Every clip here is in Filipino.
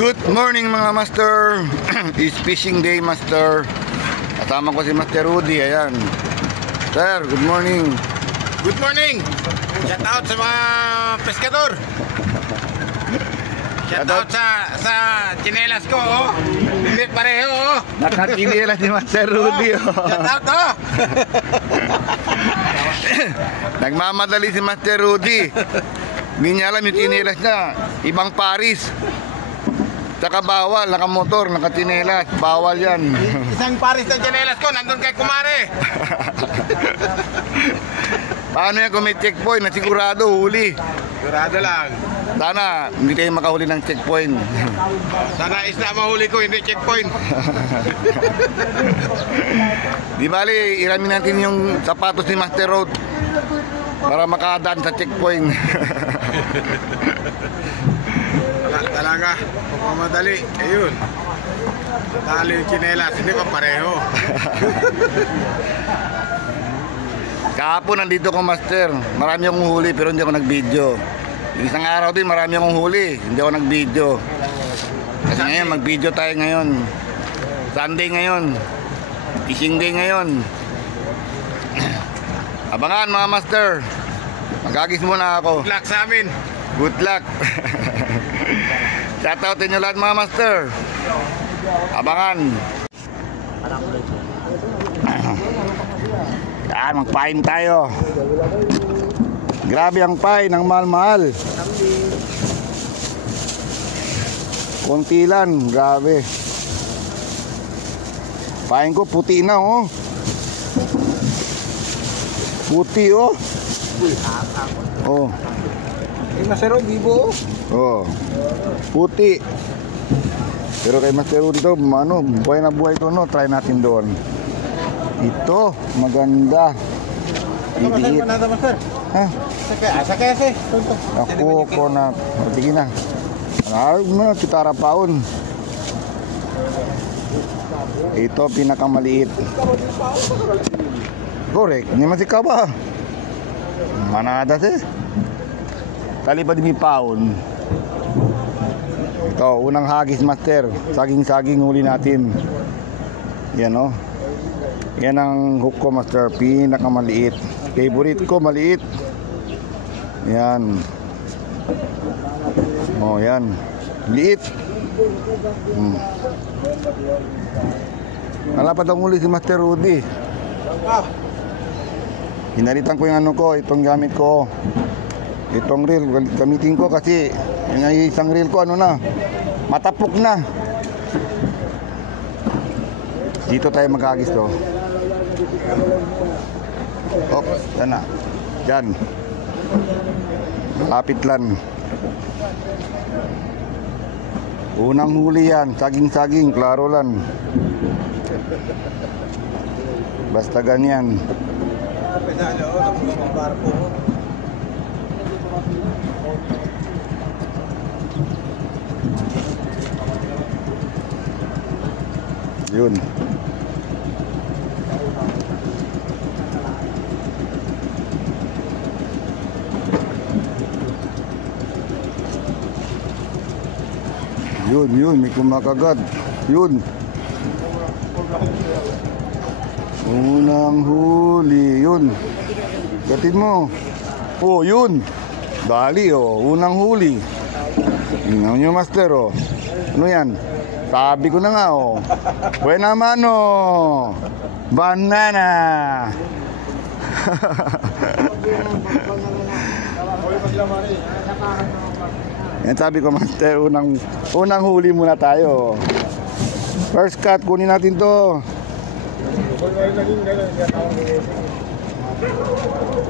Good morning mga master. It's fishing day, master. Kasama ko si Master Rudy. Ayan. Sir, good morning. Good morning. Shout out sa mga pescador. Shout out sa chinelas ko, oh. Hindi pareho, oh. Nakachinelas ni Master Rudy, oh. Shout out, oh. Nagmamadali si Master Rudy. Hindi niya alam yung chinelas niya. Ibang Paris. Tsaka bawal, nakamotor, nakachinelas. Bawal yan. Isang Paris na chinelas ko, nandun kay Kumare. Paano yan kung may checkpoint na sigurado huli? Sigurado lang. Sana hindi tayo makahuli ng checkpoint. Sana isda mahuli ko, hindi checkpoint. Di bali, iramin natin yung sapatos ni Master Road para makadaan sa checkpoint. Wala talaga, kung madali, ayun. Talo yung chinelas, hindi pa pareho. Kahapon nandito ko, Master. Marami akong huli pero hindi ako nag-video. Isang araw din marami akong huli, hindi ako nag-video. Kasi ngayon mag-video tayo ngayon. Sunday ngayon. Fishing day ngayon. Abangan mga master. Magagis muna ako. Good luck sa amin. Good luck. Shoutoutin nyo lahat mga master. Abangan. Yan, magpain tayo. Grabe ang pain, ang mahal-mahal. Konti lang, grabe. Pain ko puti na, oh. Puti, oh. Oh. Masero, bibo. Oh. Puti. Pero kay Master Rudy dito, ano, buhay na buhay ito, no? Try natin doon. Ito, maganda. Idiit. Ha? Sakay kasi. Ako ko na. Sige na. Ano na, kitara paon. Ito, pinakamaliit. Correct. Hindi masika ba? Manada siya. Tali pa din paon. Ito, unang hagis, master. Saging-saging huli natin. Yan, oh. Yan ang hook ko, master. Pinakamaliit. Favorite ko, maliit. Yan. Oh, yan. Liit. Nalapat ang uli si Master Rudy. Hinalitan ko yung ano ko, itong gamit ko. Itong reel, gamitin ko kasi yung isang reel ko, ano na, matapok na. Dito tayo magagis to. Oh, yan na. Yan. Malapit lang. Unang huli yan. Saging-saging. Klaro lang. Basta ganyan. Yun. Yun, may kumakagat. Yun. Unang huli. Yun. Gatin mo. Oh, yun. Dali, oh. Unang huli. Tingnan nyo, master, oh. Ano yan? Sabi ko na nga, oh. Buena mano. Banana. Yan, sabi ko, master, unang huli muna tayo. First cut, kunin natin to.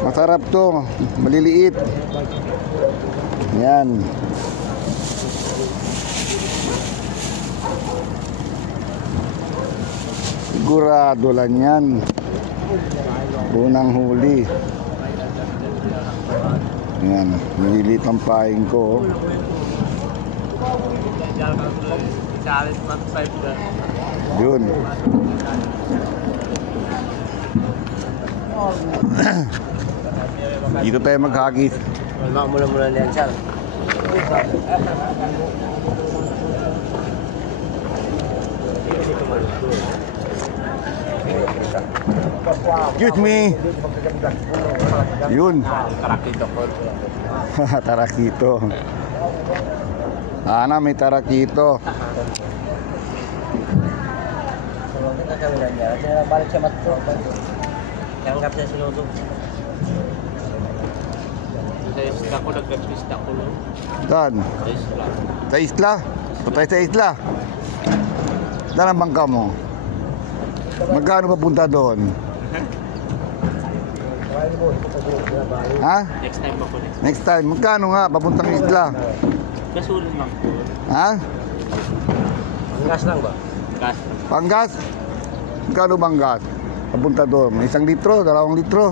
Masarap to, maliliit. Yan. Sigurado lang yan. Unang huli. Yan, maliliit ang paing ko. Yun. Dito tayo maghagis. Mula-mula na yan, sir. Excuse me. Yun. Tarakito ko. Tarakito. Ana, may tarakito. Balik siya matro. Tanggap siya sinusog. Sa isla ko, nagpapista ko lang. Saan? Sa isla. Sa isla? Patay sa isla? Saan ang bangka mo? Magkano papunta doon? Ha? Next time ako next. Next time. Magkano nga papuntang isla? Kasulin lang po. Ha? Gas lang ba? Gas. Panggas? Magkano bang gas? Papunta doon. 1 litro, 2 litro,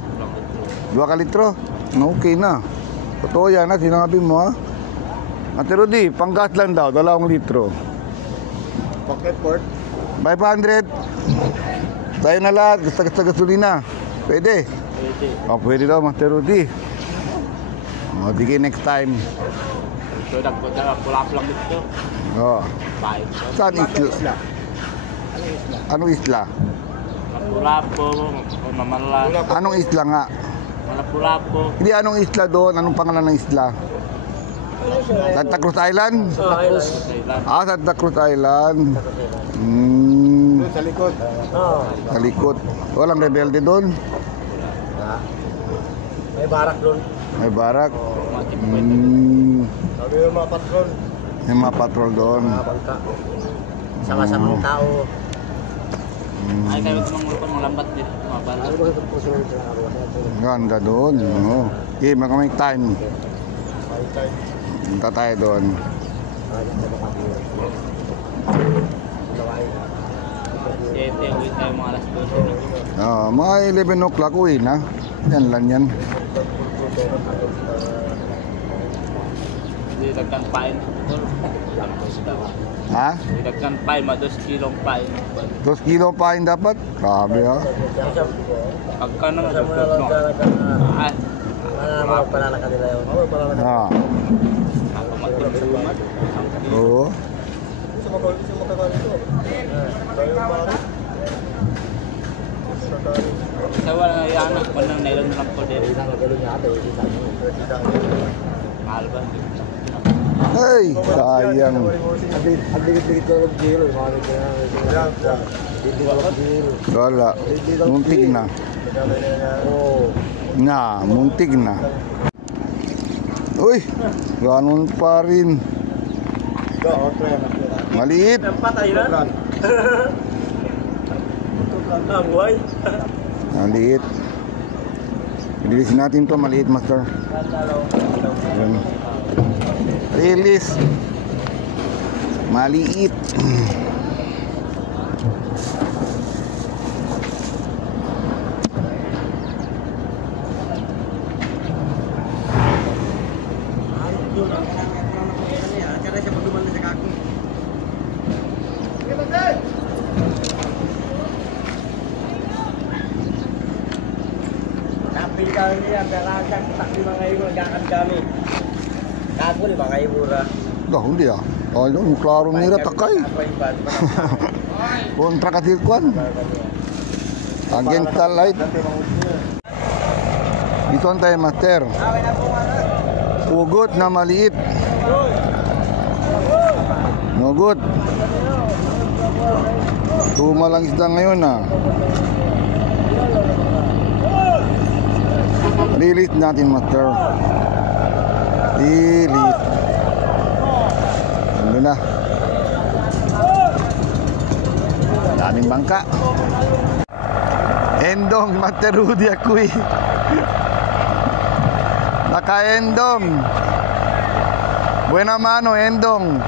2 ka litro. Okay na. Totoo yan ha, sinabi mo ha. Ate Rudy, panggas lang daw, 2 litro. Pocket port. 500. Tayo na lahat, gusto gasolina. Pwede? Pwede. Pwede daw, Master Rudy. Sige, next time. So, nagpulap lang dito. Oh. Bye. Saan isla? Anong isla? Mapulapo, Mamala. Anong isla nga? Malapulapo. Hindi, anong isla doon? Anong pangalan ng isla? Santa Cruz Island? Santa Cruz Island. Sa likod. Sa likod. Walang rebelde doon? May barak doon. May barak? Sabi yung mga patrol. May mga patrol doon. Mga bangka. Sama-samang tao. Ay, kayo ito mga lambat din. Mga bala. Ano ba ito po sila sa araw? Ganda doon. Oh. Okay, makamay time. Punta tayo doon. Siyete, uwi tayo mga alas 12. Mga 11 o'clock uwi na. Yan lang yan. Hindi dagkan pain. Ha? Hindi dagkan pain, 2 kilong pain. 2 kilo pa rin dapat? Grabe ha. Pagka naman, Sa mga lang ay, mga panalaka nila yun. Ha. ako magpapalumad. Oo. Sa wala na yan, nang nailon na lang po din. Mahal ba? Ay, sayang. Ang dikit-dikit ko ng giro. Wala. Muntik na. Muntik na. Uy, ganun pa rin. Maliit. Patay na. Ang buhay. Maliit. Release natin to, maliit, master. Yan. Release. Maliit. Napil kami niya, pero ang takli mga ibo, nagkakad kami. Kago ni mga ibo ra. Dah, hindi ah. Ayun, klaro nira takay. Kontra ka tilkuan. Against the light. Dito tayo, master. Ugot na maliit. Nugot. Tumalang isda ngayon ah. Release natin, master. Release. Ano na. Daming bangka. Endong, Master Rudy ako eh. Naka-endong. Buena mano, endong.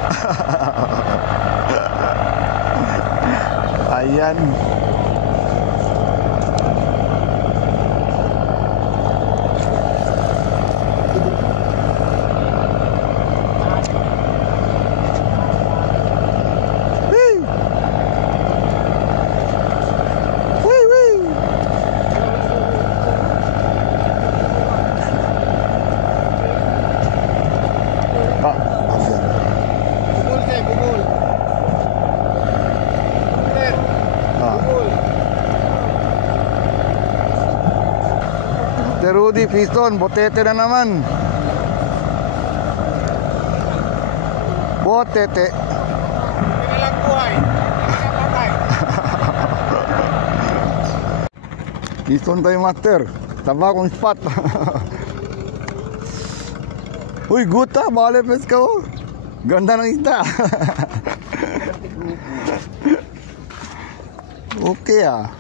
Ayan. Master Rudy, piston, botete na naman. Botete. Pinalang buhay. Pinapatay. Piston tayo, Master. Tabakong spot. Uy, guta, bale pes ka, oh. Ganda ng isda. Okay ah.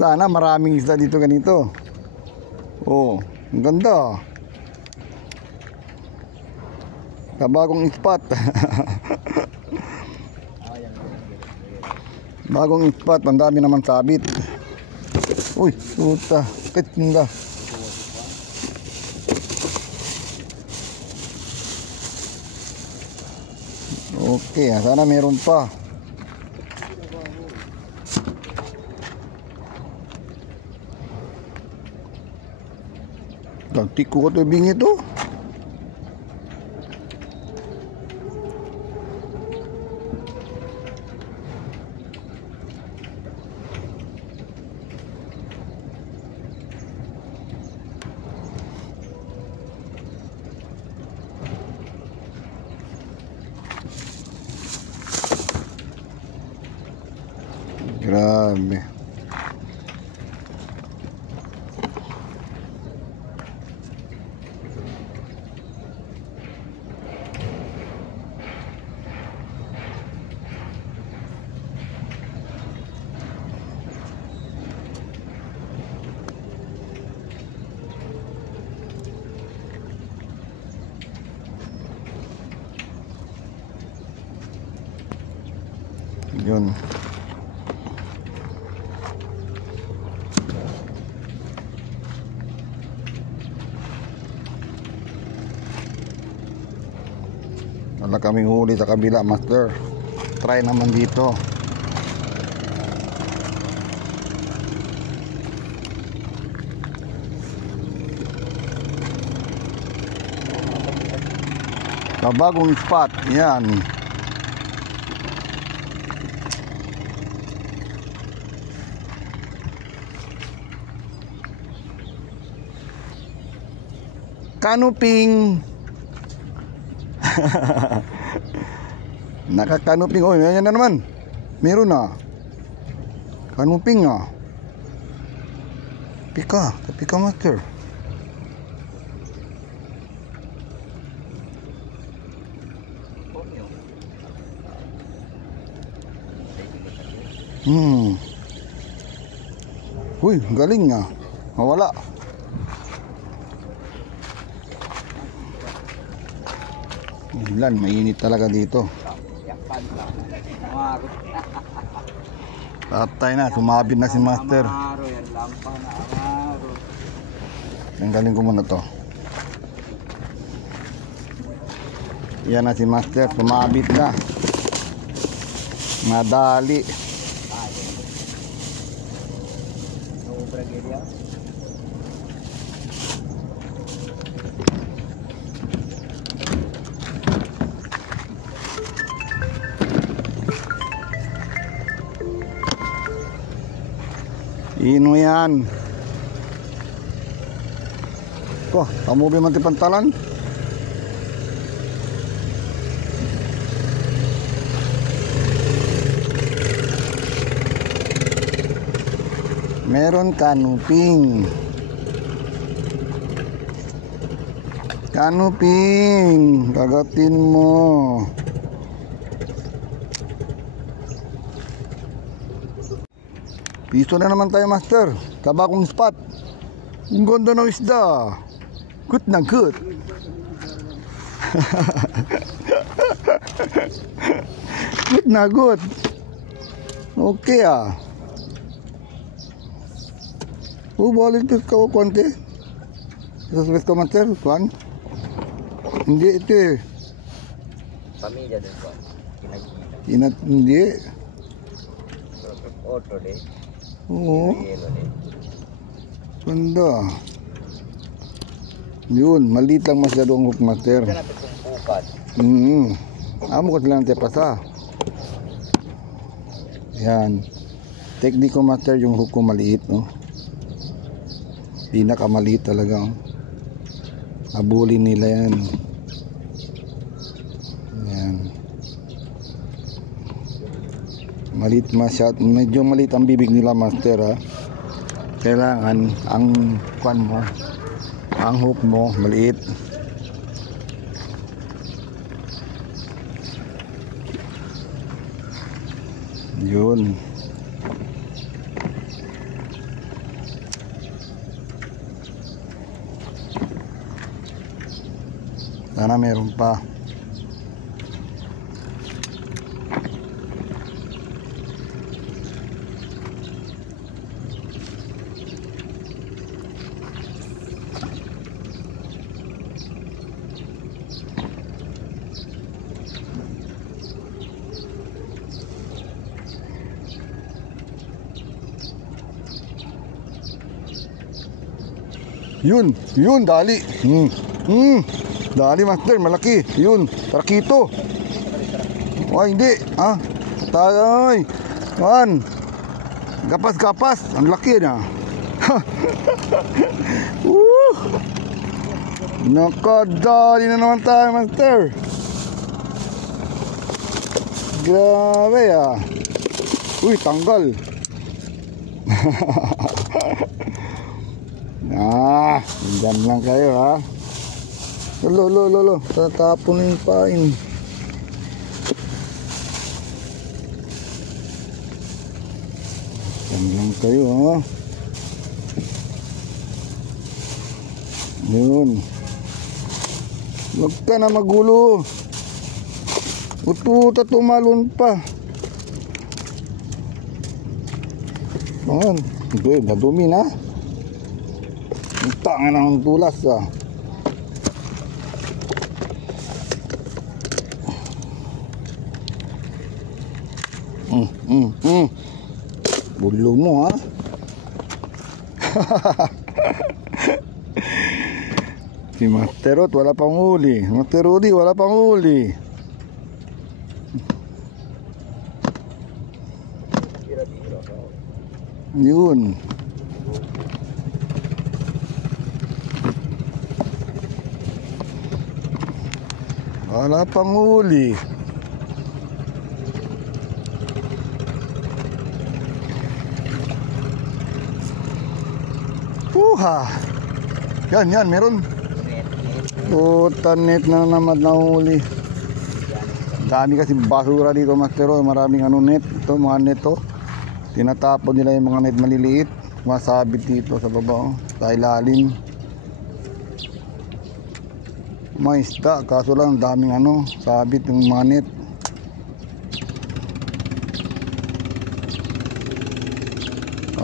Sana maraming isda dito ganito. Oh, ang ganda. Bagong spot. Bagong spot, ang dami naman sabit. Uy, puta, ketinga. Okay, sana meron pa. Gantik ko ito bing ito. Grabe. Yun. Wala kaming huli sa kabila, Master. Try naman dito. Sa bagong spot, yan. Kanuping. Nakakanuping. Oh, yan na naman. Meron na. Kanuping na. Pika. Pika, Master. Uy, galing nga. Mawala. Ulan, mainit talaga dito. Patay na, sumabit na si Master. Tanggalin ko muna to. Yan na si Master, sumabit na. Nadali. Ino yan. Ko, kamu ba man ti pantalan? Meron kanuping. Kanuping, kagatin mo. Piso na naman tayo, Master. Tabakong spot. Ang ganda ng isda. Good na good. Good na good. Okay ah. Balik ka ko konti. Sasabit ka, Master. Kuan? Hindi ito eh. Pamilya din po. Hindi. Auto din. Oo. Ganda. Yun, maliit lang masyado ang hook, Master. Amo ko lang tepasa. Yan. Teknik ko, Master, yung hook ko maliit, no? Pinakamaliit talaga. Abulin nila yan. Yan. Maliit masyad. Medyo maliit ang bibig nila, master, ha. Kailangan ang kwan mo, ang hook mo maliit. Yun. Sana meron pa. Yun, dali. Dali, master, malaki. Yun, tarakito. Ay, hindi. Tayoy. Wan. Gapas. Ang laki na. Nakadali na naman tayo, master. Grabe, Uy, tanggal. Diyan lang kayo, ha. Lolo, tatapon na yung pain. Diyan lang kayo, ha. Yun. Huwag ka na magulo. Ututa tumalon pa. Hindi, nadumi na. Tangan ang tulas, Bulo mo, ha. Si Master Rod wala pang huli. Master Rudy wala pang huli. Yun. Wala pang huli. Yan, meron. Net na naman na huli. Dami kasi basura dito, master. Maraming net. Ito, mga net to. Tinatapon nila yung mga net maliliit. Masabit dito sa baba, sa ilalim. May isda, kaso lang daming sabit yung mga net.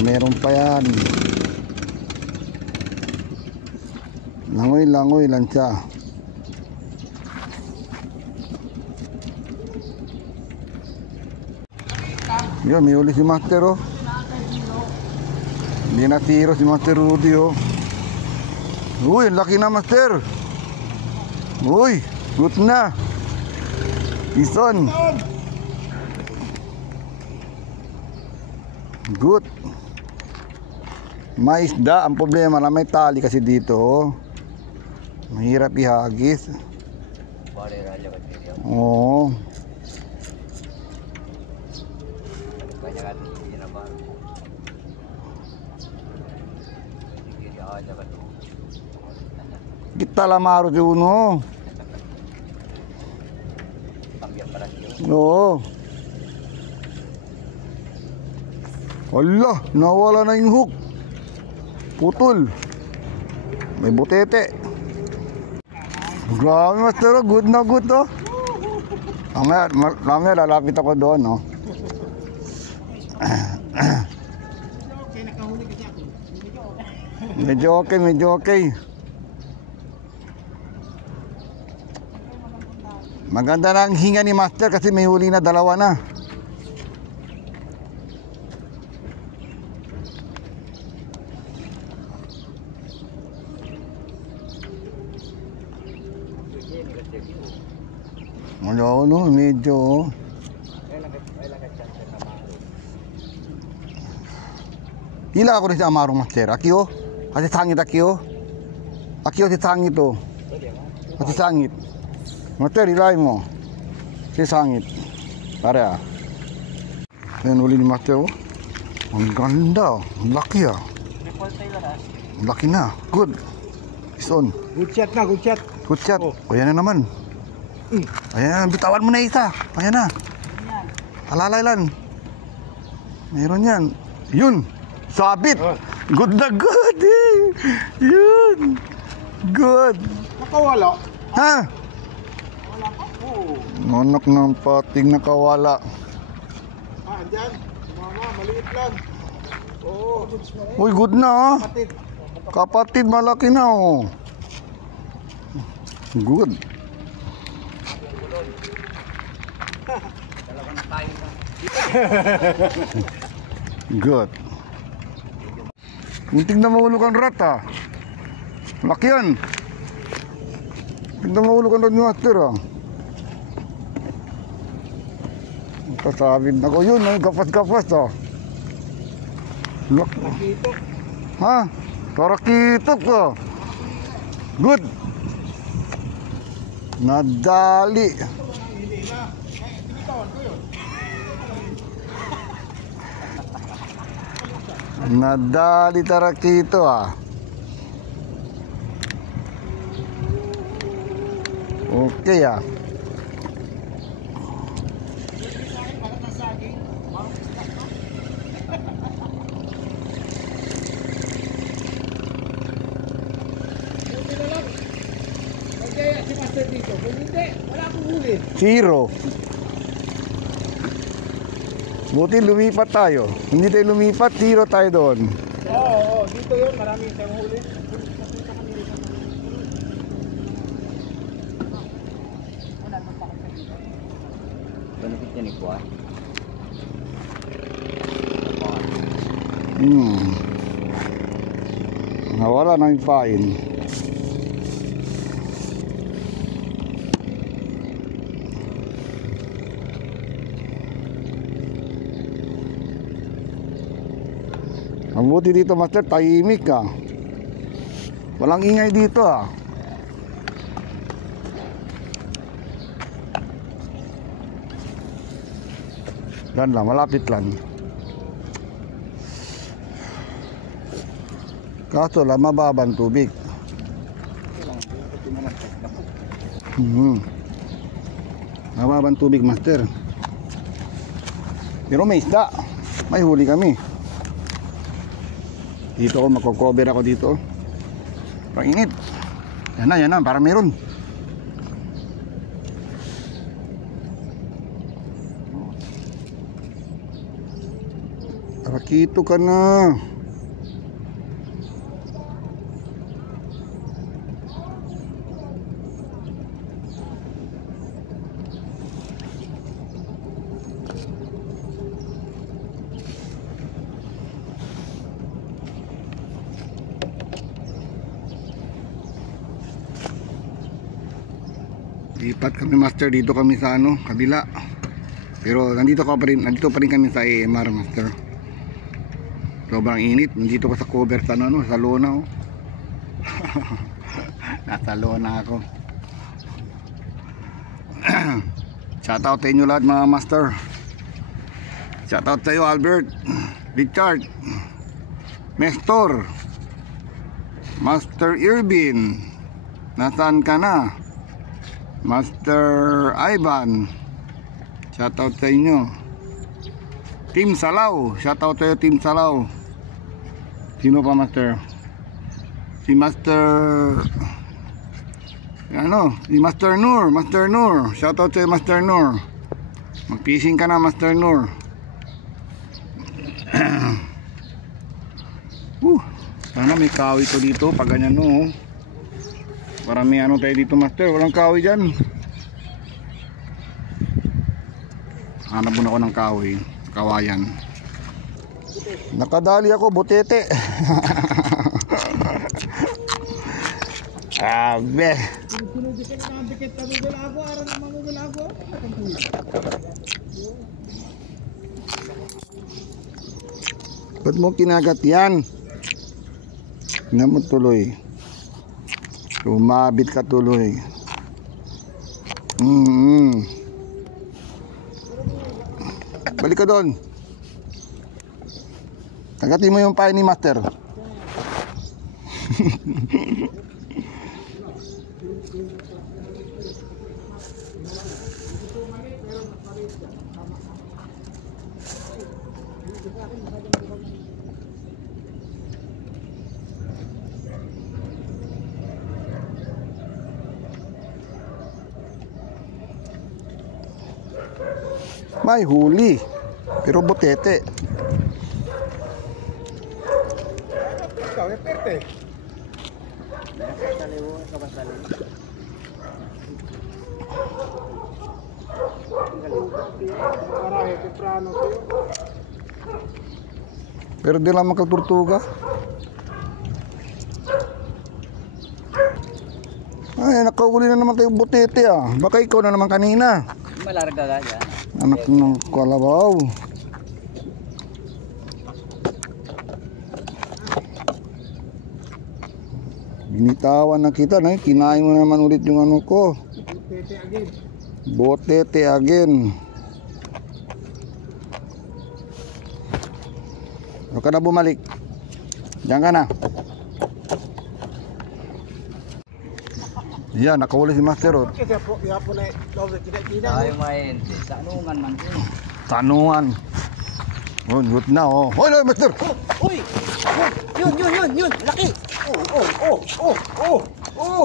Meron pa yan. Langoy lang siya. Yun, may uli si Master, Hindi natiro si Master Rudy, Uy, laki na, Master. Uy, good na. Ison. Good. May isda. Ang problema na may tali kasi dito. Mahirap ihagis. Oo. Kita lamaro si uno. Oo. Wala, nawala na yung hook. Putol. May butete. Grabe, Master, good na good, Mamaya lalapit ako doon, Medyo okay. Maganda na ang hinga ni Master kasi may huli na, dalawa na. Medyo. Hila ako rin sa Amarong, Master. Aki, Ati sangit Akio. Akio ati sangit to. Ati sangit. Master, ilay mo. Si sangit. Tara. Ayan uli ni Master. Oh. Ang ganda. Ang laki ah. Ang laki na. Good. It's on. Good shot na, good shot. Good shot. O yan na naman. Ayan, bitawan mo na isa. Ayan na. Alalay lang. Meron yan. Yun. Sabit. Good na good eh. Yun. Good. Nakawala. Ha? Anak ng pating nakawala. Andyan. Mama, maliit lang. Oo. Uy, good na ah. Kapatid. Kapatid, malaki na oh. Good. Good. Muntik na mahulog ang rat ah. Laki yan. Muntik na mahulog ang rat ni Master ah. Kasabit na ko yun, ay kapas-kapas ah. Laki. Ha? Tarakitok ah. Good. Nadali. Nadali tarakito ah. Okay ah. Kaya si Master dito, kung hindi, wala akong huli. Zero. Buti lumipat tayo. Hindi tayo lumipat, zero tayo doon. Oo, dito yun, maraming siyang huli. Benefit niya ni Kuya. Nawala na yung pain. Ang buti dito Master, tahimik ah. Walang ingay dito ah. Yan lang, malapit lang. Kaso lang, mababang tubig. Mababang tubig Master. Pero may isda. May huli kami. Dito ako, magko-cover ako dito. Painit. Yan na, para meron. Rakito ka na. Lipat kami Master, dito kami sa ano, kabila. Pero nandito pa rin kami sa AMR Master. Sobrang init, nandito ko sa cover sa ano, sa lona oh. Nasa lona ako. Shoutout sa inyo lahat mga Master. Shoutout sa iyo Albert, Richard, Nestor, Master Irvin. Nasaan ka na? Master Ivan, shoutout sa inyo. Team Salaw, shoutout sa iyo Team Salaw. Sino pa Master? Si Master si Master Nur, shoutout sa iyo Master Nur. Mag-fishing ka na Master Nur. Sana may kawi to dito pag ganyan no. Marami ano tayo dito Master, walang kahoy dyan. Hanap muna ako ng kahoy, kawayan. Nakadali ako, butete. Abe. Ba't mo kinagat yan? Tingnan mo tuloy. Umabit ka tuloy. Balik ka doon. Tagatin mo yung pain ni Master. May huli, pero botete. Ikaw, eperte. Marahe, temprano kayo. Pero di lang magkaturtuga. Ay, nakahuli na naman tayo botete ah. Baka ikaw na naman kanina. Malarga ka dyan. Anak ng kalabaw. Binitawan na kita, no? Kinain mo naman ulit yung ano ko. Botete again. Botete again. Huwag ka na bumalik. Diyan ka na. Yan, nakahuli si Master Rod. Kaya po na doble tidak-tidak. Ay, maente. Sa anungan man din. Tanungan. Oh, good na oh. Hoy, Master! Uy! Yun! Laki!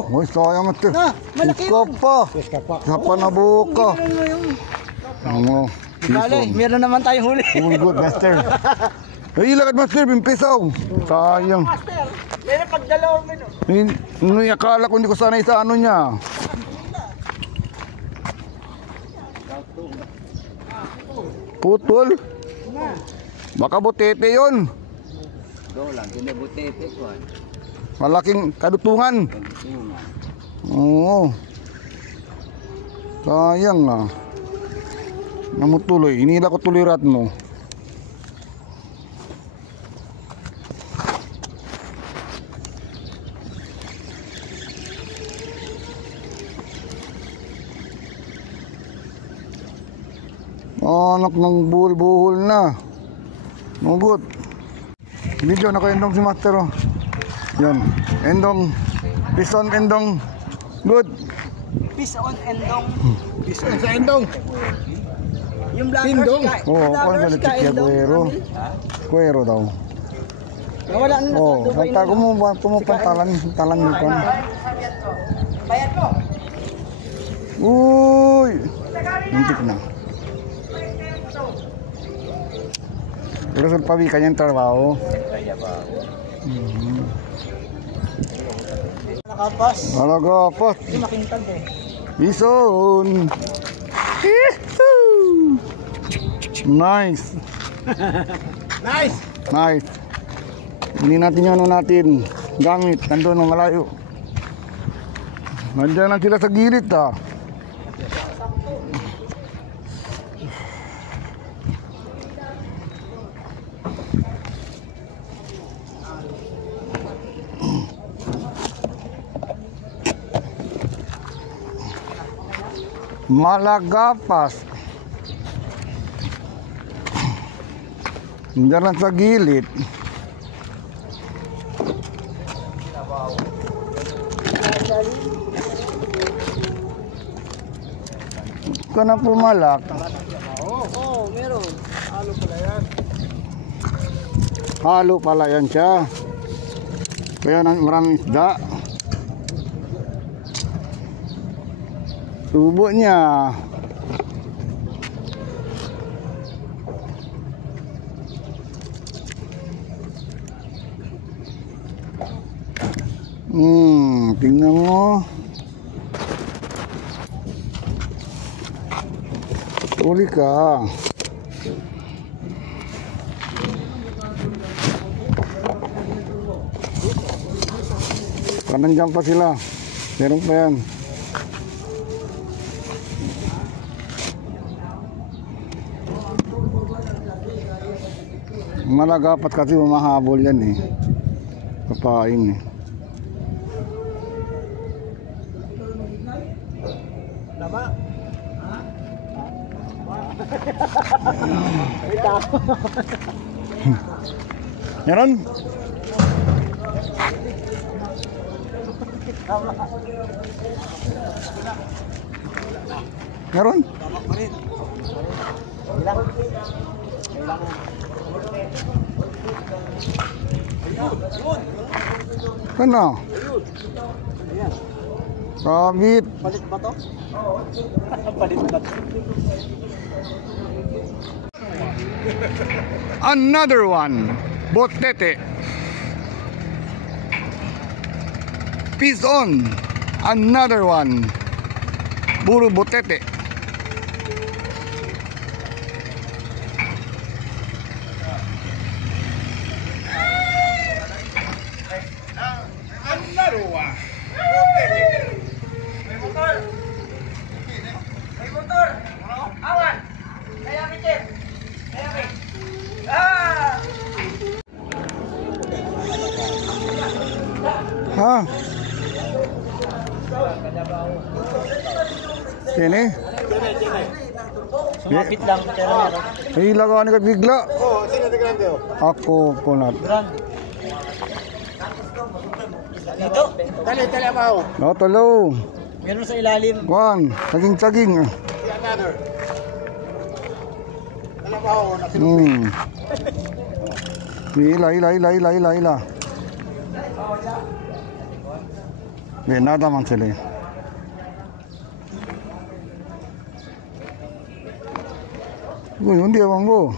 Hoy, sayang Master. Na, malaki Ika yun. pa. Peska pa. Sa panabuka. Meron mo yung... Ano? Dali, meron naman tayong huli. All good, Master. Ay, ilakad Master, bimpisaw. Sayang. Master, meron pagdalawang minuto. Akala ko hindi ko sanay sa ano niya. Putol. Baka botete yun. Dolan, tinibutete ko. Malaking kadutungan. Oo. Sayang ah. Namutuloy. Inila ko tuloy rat mo. Anak ng buhol-buhol na. Mugot. Video na ko endong si Master oh. Yan. Endong. Piston endong. Good. Peace on endong. Bisa sa endong. Yung Tindong. blackers ka. Oo, kung ano Blackers ka, na endong. kuwero. Kuwero daw. Nawala na Oo, sa Dubai nagtago na. mo ba pumupantalan nito. Bayad ko. Uy! Muntik na. Pero sa pawi kanyang trabaho. Nakapas. Alaga pa. Hindi makintag eh. Bison! Yee-hoo! Nice! Nice. Nice! Hindi natin yung ano natin. Gamit. Nandun ng malayo. Nandiyan lang sila sa gilid ah. Malagapas. Nandiyan lang sa gilid. Ka na pumalak. Oo, meron. Halo pala yan. Halo pala yan siya. Kaya maraming isda. Tubo niya. Tingnan mo. Uli ka. Nandiyan pa sila. Meron pa yan. Malagapat kasi humahabol yan eh. Kapain eh. Tama. Meron? Meron? Ano? Kabit. Palit ba to? Palit ba to? Another one. Botete. Peace on. Another one. Puro botete. Another one. May motor! Awan! Kaya mikir! Kaya mikir! Ah! Ha? Ini? Sumapit lang, pero meron. Hila ka ka bigla. Oh, sino de grande oh? Ako kunat. Dito! Dali, dali abajo. No, tolo. Meron sa ilalim. Juan, saging-saging. Another. Dali abajo. Hila. Nada man sila. Uy, hindi abang ko.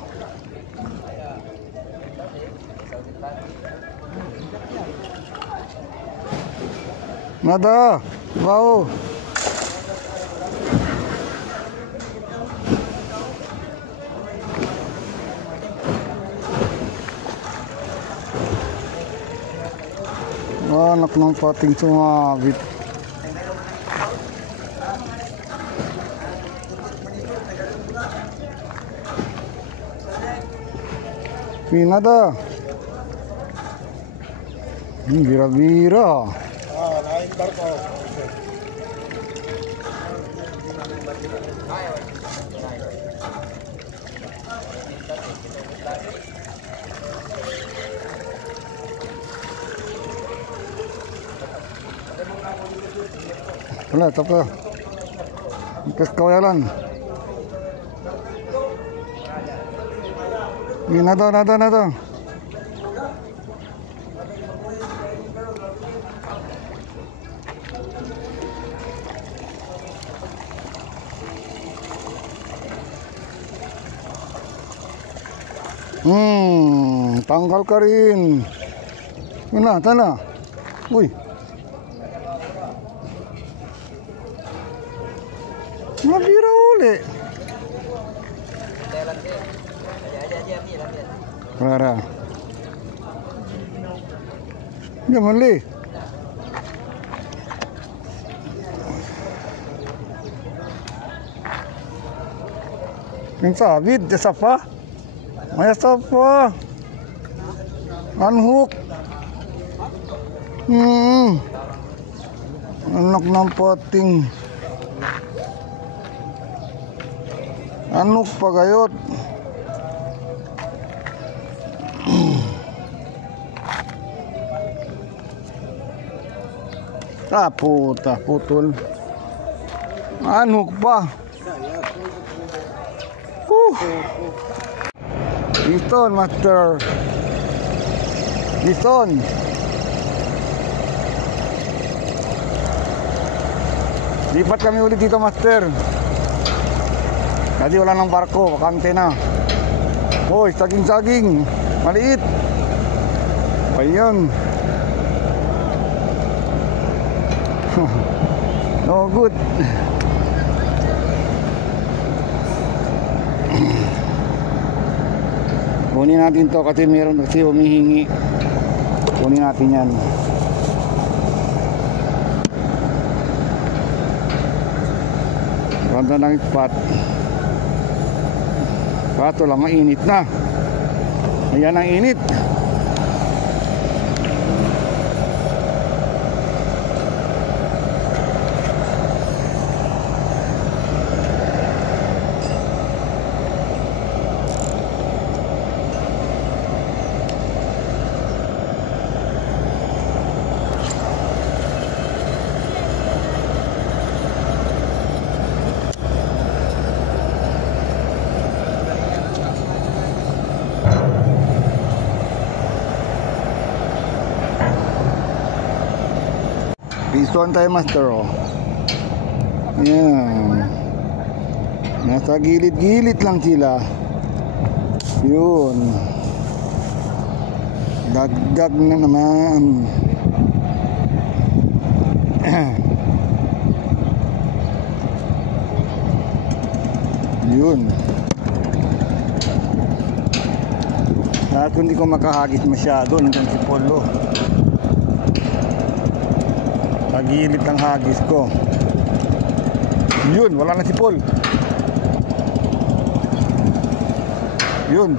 Nada. Wow. Anak ng pating sumabit. Pinada. Bira-bira. Ah, naik barko. Wala, tapos. Ikas kawayalan. Nada. Tanggal ka rin. Yun na, tana. Uy. Mabira uli. Rara. Jangan li. Yang sabit, siapa? Maya siapa? Unhook. Anak ng pating. Anok pagayot. Puta, putol. Anok pa. Liston, master. Liston. Lipat kami ulit dito, master. Jadi wala ng barko, bakante na. Hoy, saging-saging. Maliit. Ayun. No good. Kunin natin to kasi meron kasi humihingi. Kunin natin yan. Ganda ng spot. Kato lang mainit na. Ayan ang init. Piston tayo, master, oh. Yan. Nasa gilid-gilid lang sila. Yun. Dagdag na naman. Yun. At kung hindi ko makahagis masyado, nandiyan si Polo. Pagilid ang hagis ko. Yun, wala na si Paul. Yun.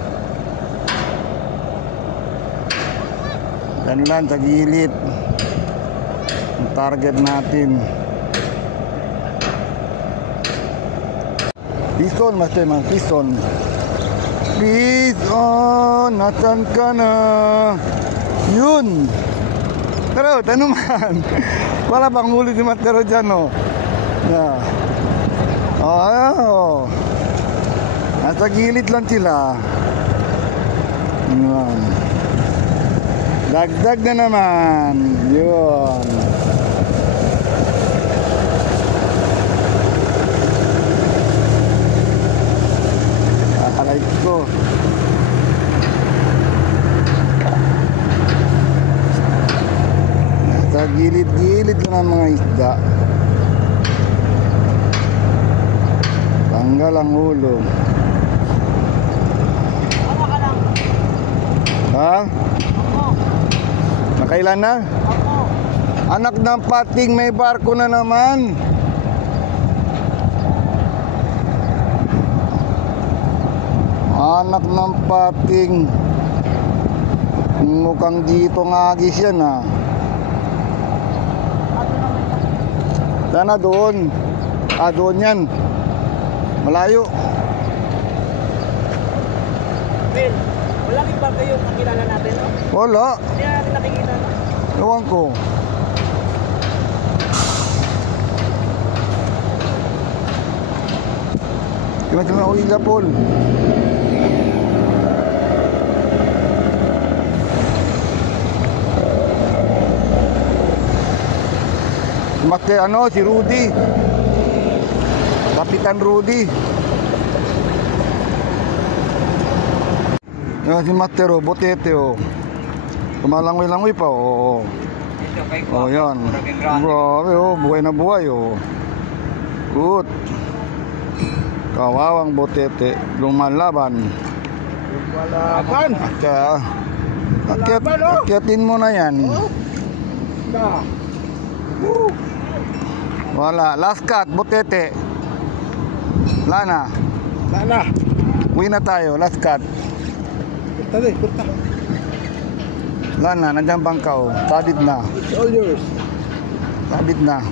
Yan lang, tagilid. Ang target natin. Piston, master, man. Piston. Piston, nasan ka na? Yun. Pero, ano man. Wala bang huli si Matero dyan, oh. Yeah. Oh. Nasa gilid lang sila. Yun. Dagdag na naman. Yun. Akalay ko. Nasa gilid-gilid lang ang mga isda. Tanggal ang ulo. Ha? Nakailan na? Anak ng pating, may barko na naman. Anak ng pating. Mukhang dito ng agis yan, ha. Sana doon. Doon yan. Malayo. Bill, wala rin ba kayo kakilala natin, no? Wala. Hindi natin nakikita, no? Ewan ko. Kailan na ako ila, Paul? Mate, ano, si Rudy. Kapitan Rudy. Yan si Matero, botete, oh. Kumalangoy-langoy pa, oh. Oh, yan. Grabe, oh. Buhay na buhay, oh. Good. Kawawang botete. Lumalaban. Lumalaban? Akyatin mo na yan. Wala. Last cut, botete. Lana. Uwi na tayo, last cut. Punta. Lana, nandiyan bangkaw. Tadid na. It's all yours. Tadid na.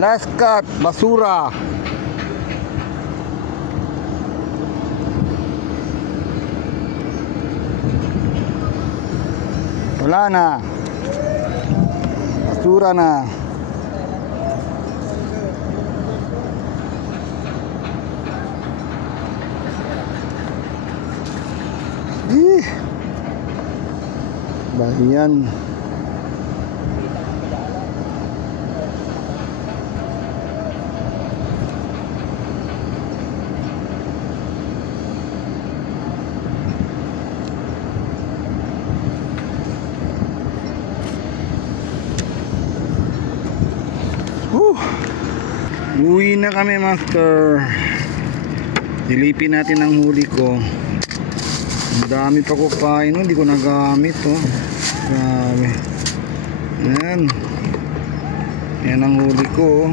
Last cut, basura. Wala na. Basura na. Bahiyan. Uwi na kami, master. Silipin natin ang huli ko. Ang dami pa ko kain, hindi ko nagamit, oh. Grabe. Ayan. Yan ang huli ko, oh.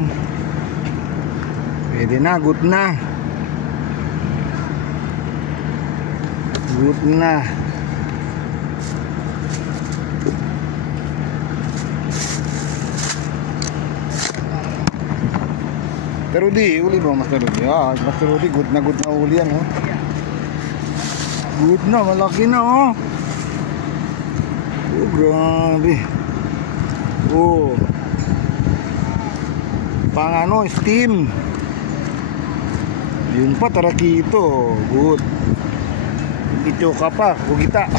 Pwede na, good na. Good na. Master Rudy, uli mo Master Rudy. Ah, Master Rudy, good na uli yan, oh. Good na, malaki na, oh. Oh, grabe. Oh. Pang ano, steam. Yun pa, tarakito. Good. Ito ka pa, kugita.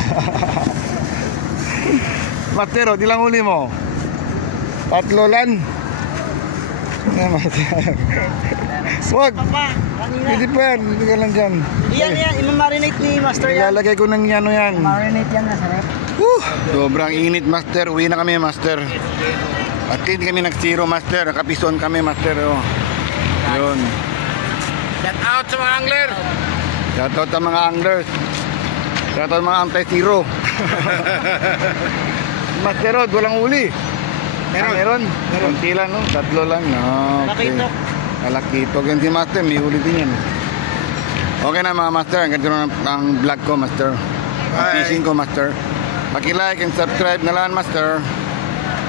Master, di lang uli mo. Patlolan. Wag. Hindi pa yan, hindi ka lang dyan. Yan, imamarinate ni Master yan. Ilalagay ko ng yano yan. Marinate yan na, sarap. Sobrang init, Master. Uwi na kami, Master. At hindi kami nag-zero, Master. Nakapison kami, Master. Oh. Yun. Shout out sa mga angler. Shoutout sa mga anglers. Shoutout sa mga anti-zero. Master Rod, walang uli. Meron. Konti lang, no? Tatlo lang. Okay. Malakito. Malakito. Ganyan si Master, may uli din yan. Okay na mga Master. Ang ganda ng vlog ko, Master. Ang Bye. fishing ko, Master. Paki-like and subscribe na lang, Master.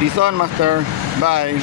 Peace on, Master. Bye.